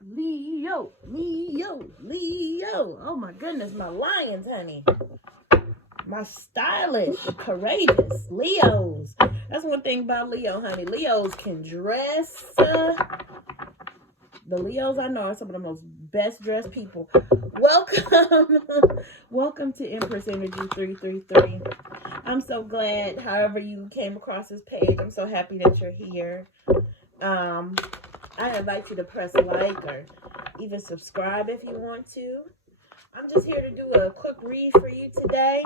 Leo, Leo, Leo. Oh my goodness, my lions, honey. My stylish, courageous Leos. That's one thing about Leo, honey. Leos can dress. The Leos I know are some of the most best dressed people. Welcome. Welcome to Empress Energy 333. I'm so glad, however you came across this page. I'm so happy that you're here. I invite you to press like or even subscribe if you want to. I'm just here to do a quick read for you today.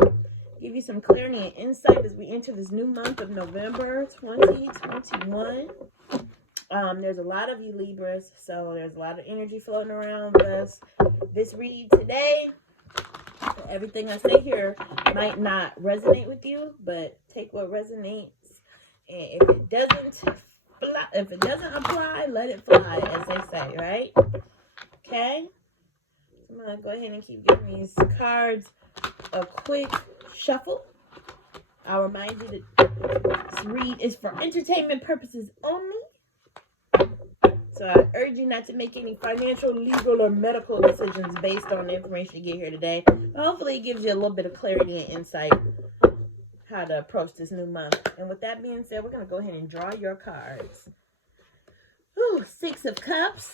Give you some clarity and insight as we enter this new month of November 2021. There's a lot of you Libras, so there's a lot of energy floating around with us. This read today, everything I say here might not resonate with you, but take what resonates, and if it doesn't apply, let it fly, as they say, right? Okay. I'm gonna go ahead and keep giving these cards a quick shuffle. I'll remind you that this read is for entertainment purposes only. So I urge you not to make any financial, legal, or medical decisions based on the information you get here today. But hopefully it gives you a little bit of clarity and insight how to approach this new month. And with that being said, we're going to go ahead and draw your cards. Ooh, Six of Cups,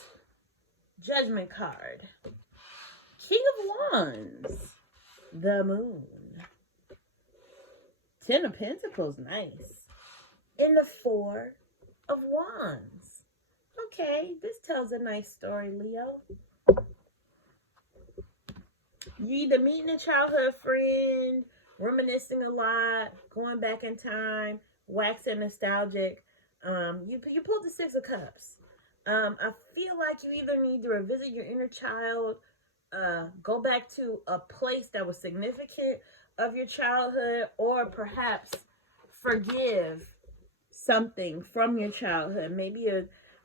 Judgment card, King of Wands, the Moon, Ten of Pentacles, nice, and the Four of Wands. Okay, this tells a nice story, Leo. You either meeting a childhood friend, reminiscing a lot, going back in time, waxing nostalgic. You pulled the Six of Cups. I feel like you either need to revisit your inner child, go back to a place that was significant of your childhood, or perhaps forgive something from your childhood. Maybe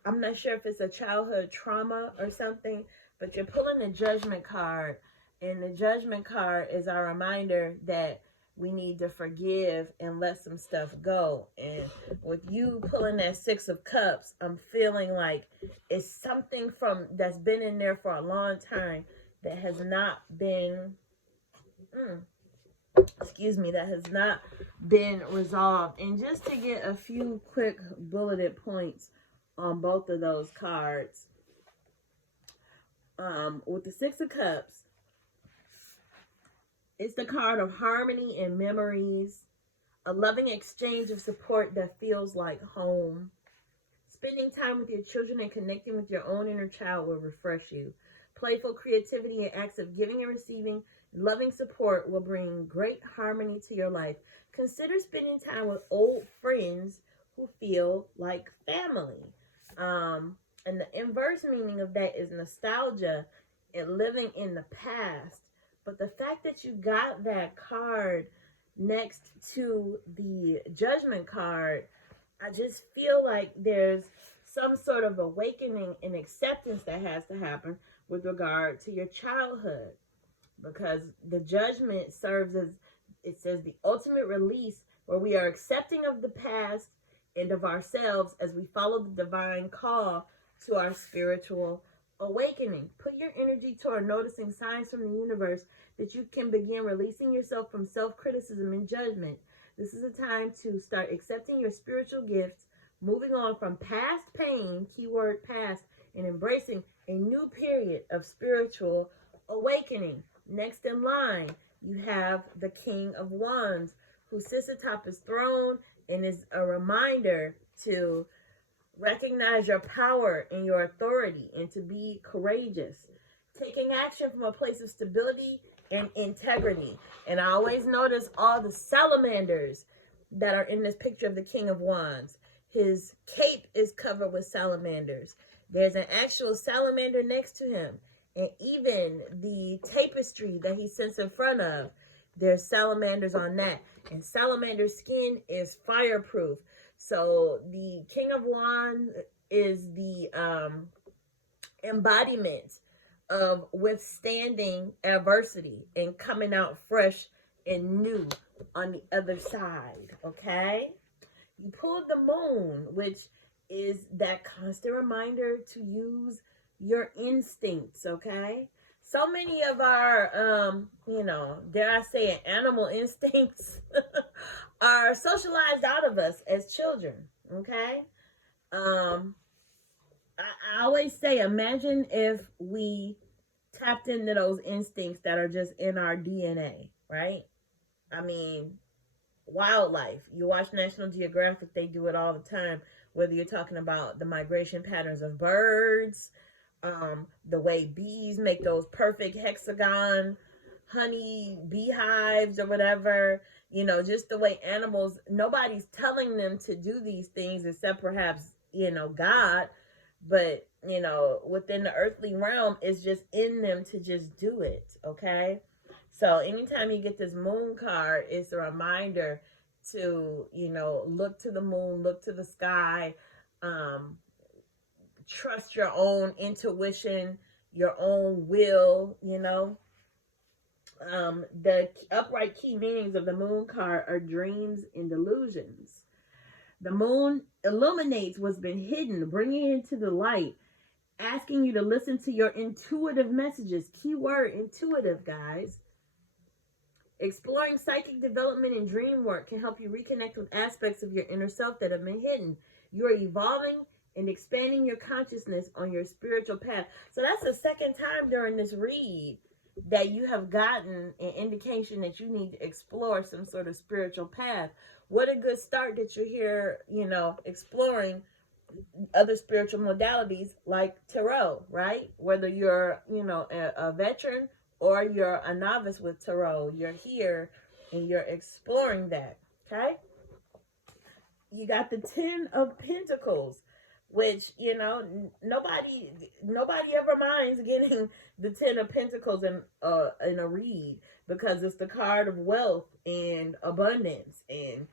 I'm not sure if it's a childhood trauma or something, but you're pulling the Judgment card, and the Judgment card is our reminder that we need to forgive and let some stuff go. And with you pulling that Six of Cups, I'm feeling like it's something that's been in there for a long time that has not been that has not been resolved. And just to get a few quick bulleted points on both of those cards, with the Six of Cups, it's the card of harmony and memories, a loving exchange of support that feels like home. Spending time with your children and connecting with your own inner child will refresh you. Playful creativity and acts of giving and receiving loving support will bring great harmony to your life. Consider spending time with old friends who feel like family. And the inverse meaning of that is nostalgia and living in the past. But the fact that you got that card next to the Judgment card, I just feel like there's some sort of awakening and acceptance that has to happen with regard to your childhood, because the Judgment serves as, it says, the ultimate release, where we are accepting of the past and of ourselves as we follow the divine call to our spiritual awakening. Put your energy toward noticing signs from the universe that you can begin releasing yourself from self-criticism and judgment. This is a time to start accepting your spiritual gifts, moving on from past pain, keyword past, and embracing a new period of spiritual awakening. Next in line, you have the King of Wands, who sits atop his throne and is a reminder to recognize your power and your authority and to be courageous. Taking action from a place of stability and integrity. And I always notice all the salamanders that are in this picture of the King of Wands. His cape is covered with salamanders. There's an actual salamander next to him. And even the tapestry that he sits in front of, there's salamanders on that. And salamander skin is fireproof. So the King of Wands is the embodiment of withstanding adversity and coming out fresh and new on the other side, okay? You pulled the Moon, which is that constant reminder to use your instincts, okay? So many of our, dare I say it, animal instincts are socialized out of us as children, okay? Um, I always say, imagine if we tapped into those instincts that are just in our DNA, right? I mean, wildlife. You watch National Geographic, they do it all the time. Whether you're talking about the migration patterns of birds, the way bees make those perfect hexagon honey beehives or whatever, just the way animals, nobody's telling them to do these things except perhaps, God. But, within the earthly realm, it's just in them to just do it, okay? So anytime you get this moon card, it's a reminder to, look to the moon, look to the sky, trust your own intuition, your own will, The upright key meanings of the moon card are dreams and delusions. The moon illuminates what's been hidden, bringing it into the light, asking you to listen to your intuitive messages. Keyword intuitive, guys. Exploring psychic development and dream work can help you reconnect with aspects of your inner self that have been hidden. You are evolving and expanding your consciousness on your spiritual path. So that's the second time during this read that you have gotten an indication that you need to explore some sort of spiritual path. What a good start that you're here, exploring other spiritual modalities like tarot, right? Whether you're, a veteran or you're a novice with tarot, you're here and you're exploring that, okay? You got the 10 of Pentacles, which, nobody ever minds getting the 10 of Pentacles in a read, because it's the card of wealth and abundance, and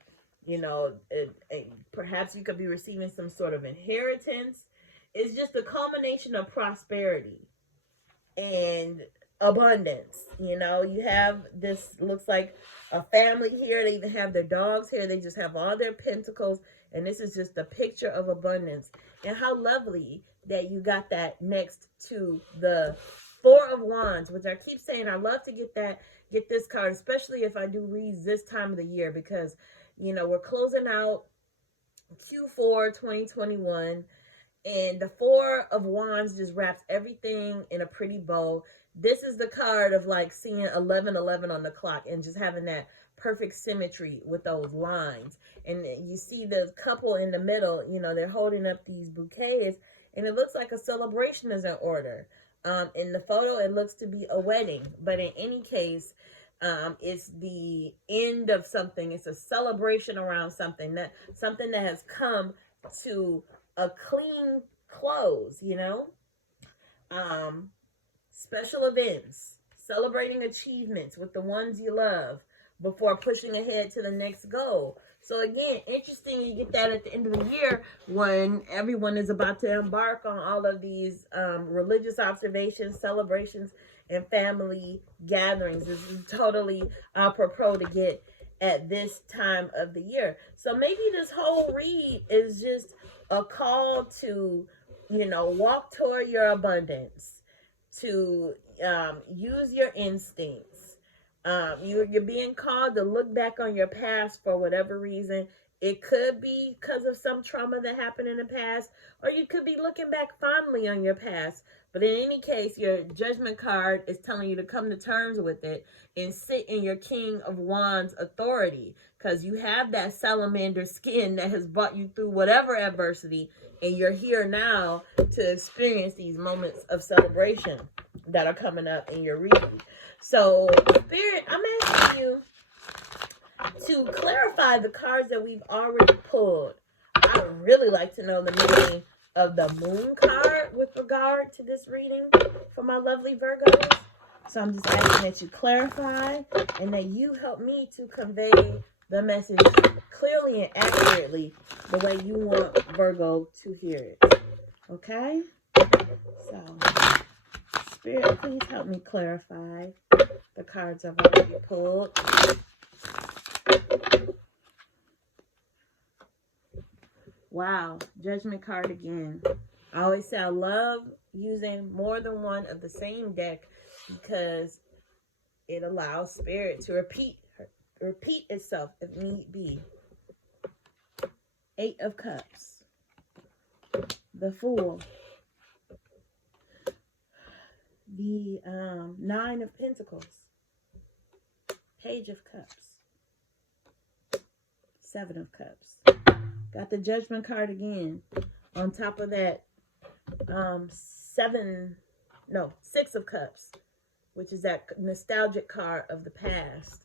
perhaps you could be receiving some sort of inheritance. It's just a culmination of prosperity and abundance. You have this, looks like a family here. They even have their dogs here. They just have all their pentacles, and this is just a picture of abundance. And how lovely that you got that next to the 4 of Wands, which I keep saying I love to get this card, especially if I do reads this time of the year, because we're closing out Q4 2021, and the 4 of Wands just wraps everything in a pretty bow. This is the card of like seeing 11:11 on the clock and just having that perfect symmetry with those lines. And you see the couple in the middle, they're holding up these bouquets, and it looks like a celebration is in order. In the photo, it looks to be a wedding, but in any case, it's the end of something. It's a celebration around something that has come to a clean close, special events, celebrating achievements with the ones you love before pushing ahead to the next goal. So again, interesting, you get that at the end of the year when everyone is about to embark on all of these religious observations, celebrations, and family gatherings. This is totally apropos to get at this time of the year. So maybe this whole read is just a call to, walk toward your abundance, to use your instincts. You're being called to look back on your past for whatever reason. It could be because of some trauma that happened in the past, or you could be looking back fondly on your past. But in any case, your judgment card is telling you to come to terms with it and sit in your King of Wands authority, because you have that salamander skin that has brought you through whatever adversity, and you're here now to experience these moments of celebration that are coming up in your reading. So, Spirit, I'm asking you to clarify the cards that we've already pulled. I would really like to know the meaning of the moon card with regard to this reading for my lovely Virgos. So I'm just asking that you clarify and that you help me to convey the message clearly and accurately the way you want Virgo to hear it. Okay? So, Spirit, please help me clarify the cards I've already pulled. Wow, Judgment card again. I always say I love using more than one of the same deck because it allows spirit to repeat itself if need be. 8 of Cups, the Fool, the 9 of Pentacles, Page of Cups, 7 of Cups. Got the Judgment card again. On top of that, 6 of Cups, which is that nostalgic card of the past.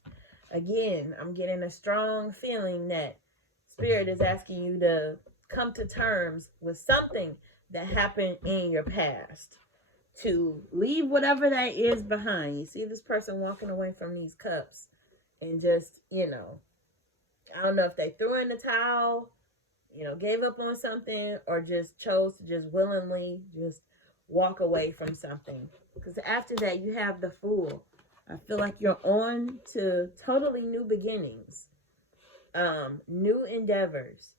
Again, I'm getting a strong feeling that Spirit is asking you to come to terms with something that happened in your past. To leave whatever that is behind. You see this person walking away from these cups and just, I don't know if they threw in the towel, gave up on something, or just chose to just willingly just walk away from something. Because after that, you have the Fool. I feel like you're on to totally new beginnings, new endeavors.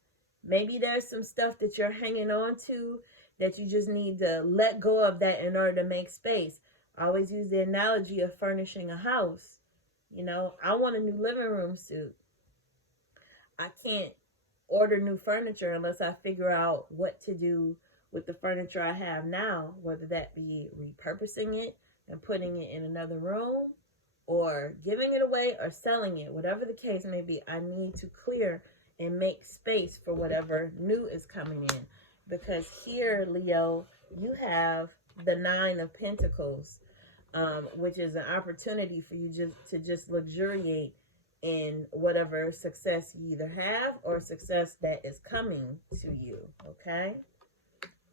Maybe there's some stuff that you're hanging on to that you just need to let go of that in order to make space. I always use the analogy of furnishing a house. I want a new living room suite. I can't order new furniture unless I figure out what to do with the furniture I have now, whether that be repurposing it and putting it in another room, or giving it away or selling it. Whatever the case may be, I need to clear and make space for whatever new is coming in. Because here, Leo, you have the 9 of Pentacles, which is an opportunity for you to just luxuriate in whatever success you either have or success that is coming to you, okay?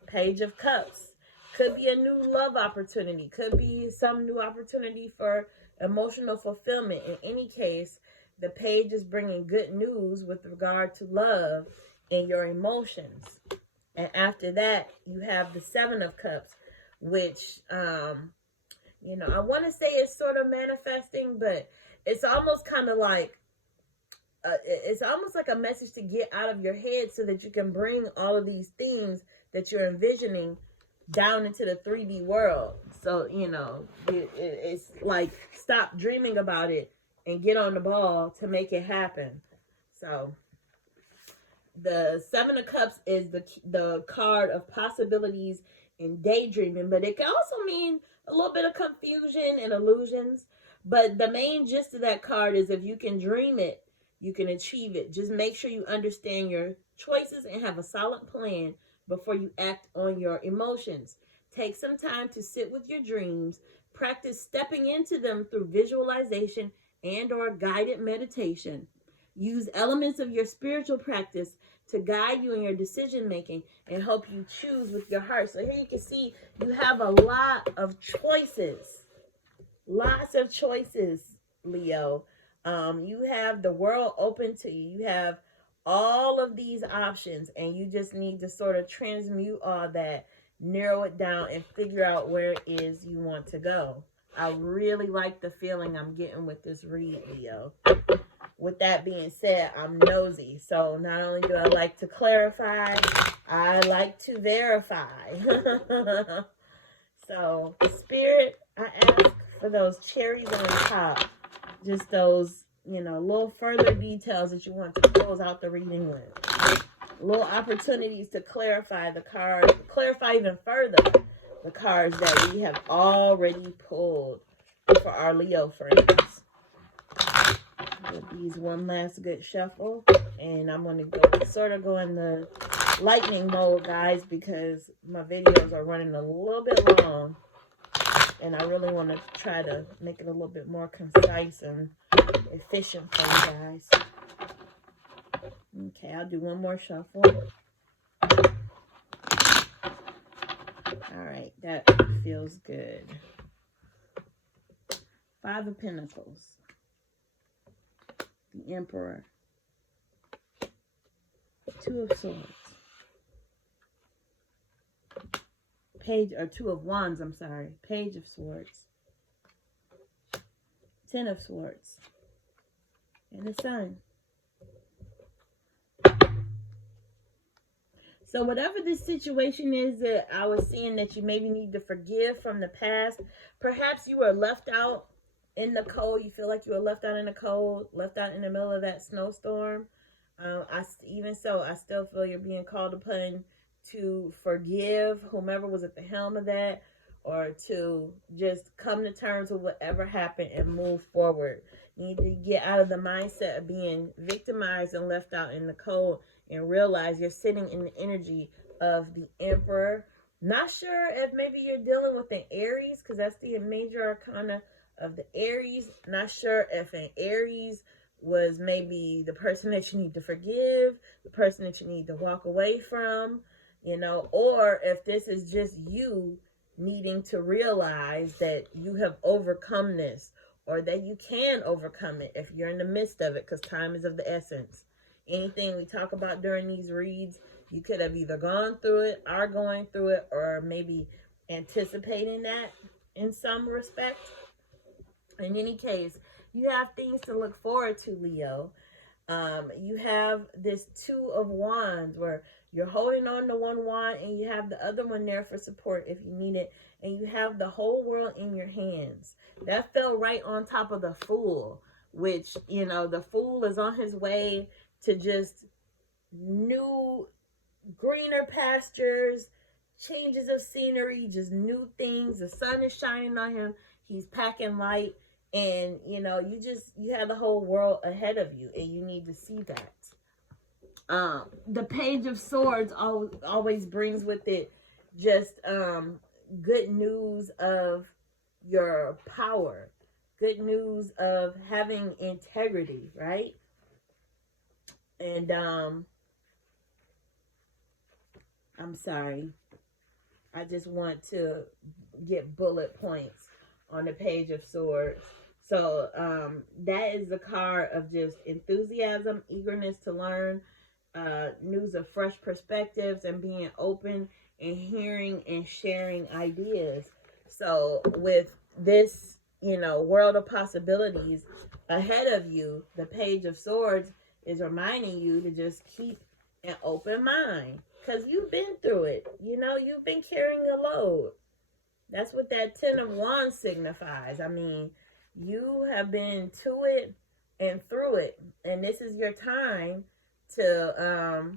Page of Cups. Could be a new love opportunity. Could be some new opportunity for emotional fulfillment. In any case, the page is bringing good news with regard to love and your emotions. And after that, you have the 7 of Cups, which, I want to say it's sort of manifesting, but it's almost kind of like, it's almost like a message to get out of your head so that you can bring all of these things that you're envisioning down into the 3D world. So, it's like stop dreaming about it and get on the ball to make it happen. So the 7 of Cups is the card of possibilities and daydreaming, but it can also mean a little bit of confusion and illusions. But the main gist of that card is if you can dream it, you can achieve it. Just make sure you understand your choices and have a solid plan before you act on your emotions. Take some time to sit with your dreams. Practice stepping into them through visualization and or guided meditation. Use elements of your spiritual practice to guide you in your decision making and help you choose with your heart. So here you can see you have a lot of choices. Lots of choices, Leo. You have the world open to you. You have all of these options, and you just need to sort of transmute all that, narrow it down, and figure out where it is you want to go. I really like the feeling I'm getting with this read, Leo. With that being said, I'm nosy. So not only do I like to clarify, I like to verify. So, Spirit, I ask for those cherries on top. Just those, little further details that you want to close out the reading with. Little opportunities to clarify the card, clarify even further the cards that we have already pulled for our Leo friends. Give these one last good shuffle, and I'm going to go in the lightning mode, guys, because my videos are running a little bit long, and I really want to try to make it a little bit more concise and efficient for you guys. Okay, I'll do one more shuffle. All right, that feels good. 5 of Pentacles, the Emperor, 2 of Swords, Two of Wands, I'm sorry, Page of Swords, 10 of Swords, and the Sun. So whatever this situation is that I was seeing that you maybe need to forgive from the past, perhaps you were left out in the cold. You feel like you were left out in the cold, left out in the middle of that snowstorm. Even so, I still feel you're being called upon to forgive whomever was at the helm of that, or to just come to terms with whatever happened and move forward. You need to get out of the mindset of being victimized and left out in the cold, and realize you're sitting in the energy of the Emperor. Not sure if maybe you're dealing with an Aries, because that's the major arcana of the Aries. Not sure if an Aries was maybe the person that you need to forgive, the person that you need to walk away from, or if this is just you needing to realize that you have overcome this, or that you can overcome it if you're in the midst of it, because time is of the essence. Anything we talk about during these reads, you could have either gone through it, are going through it, or maybe anticipating that in some respect. In any case, you have things to look forward to, Leo. You have this Two of Wands where you're holding on to one wand and you have the other one there for support if you need it, and you have the whole world in your hands. That fell right on top of the Fool, which, the Fool is on his way to just new, greener pastures, changes of scenery, just new things. The sun is shining on him. He's packing light. And, you have the whole world ahead of you, and you need to see that. The Page of Swords always brings with it just good news of your power, good news of having integrity, right? And I'm sorry, I just want to get bullet points on the Page of Swords. So that is the card of just enthusiasm, eagerness to learn, news of fresh perspectives, and being open and hearing and sharing ideas. So with this, world of possibilities ahead of you, the Page of Swords is reminding you to just keep an open mind, because you've been through it. You've been carrying a load. That's what that Ten of Wands signifies. I mean, you have been to it and through it, and this is your time to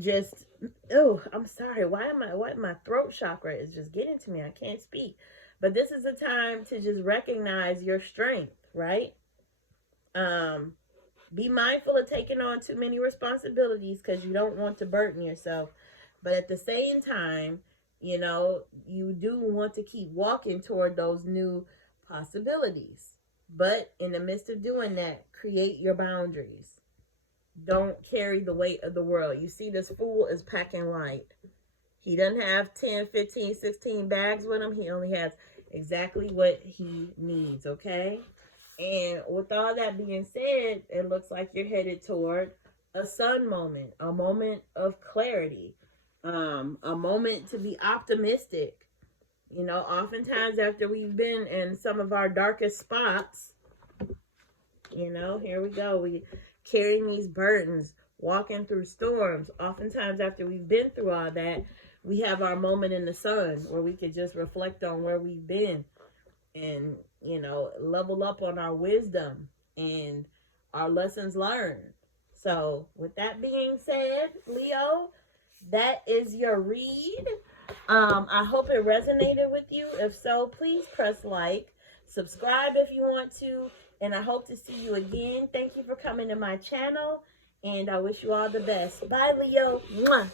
just, I'm sorry, why my throat chakra is just getting to me. I can't speak. But this is a time to just recognize your strength, right? Be mindful of taking on too many responsibilities, because you don't want to burden yourself. But at the same time, you do want to keep walking toward those new possibilities. But in the midst of doing that, create your boundaries. Don't carry the weight of the world. You see, this Fool is packing light. He doesn't have 10, 15, 16 bags with him. He only has exactly what he needs, okay? And with all that being said, it looks like you're headed toward a sun moment, a moment of clarity, a moment to be optimistic. Oftentimes after we've been in some of our darkest spots, here we go. We carrying these burdens, walking through storms. Oftentimes after we've been through all that, we have our moment in the sun where we could just reflect on where we've been and, level up on our wisdom and our lessons learned. So with that being said, Leo, that is your read. I hope it resonated with you. If so, please press like, subscribe if you want to, and I hope to see you again. Thank you for coming to my channel, and I wish you all the best. Bye, Leo. Mwah.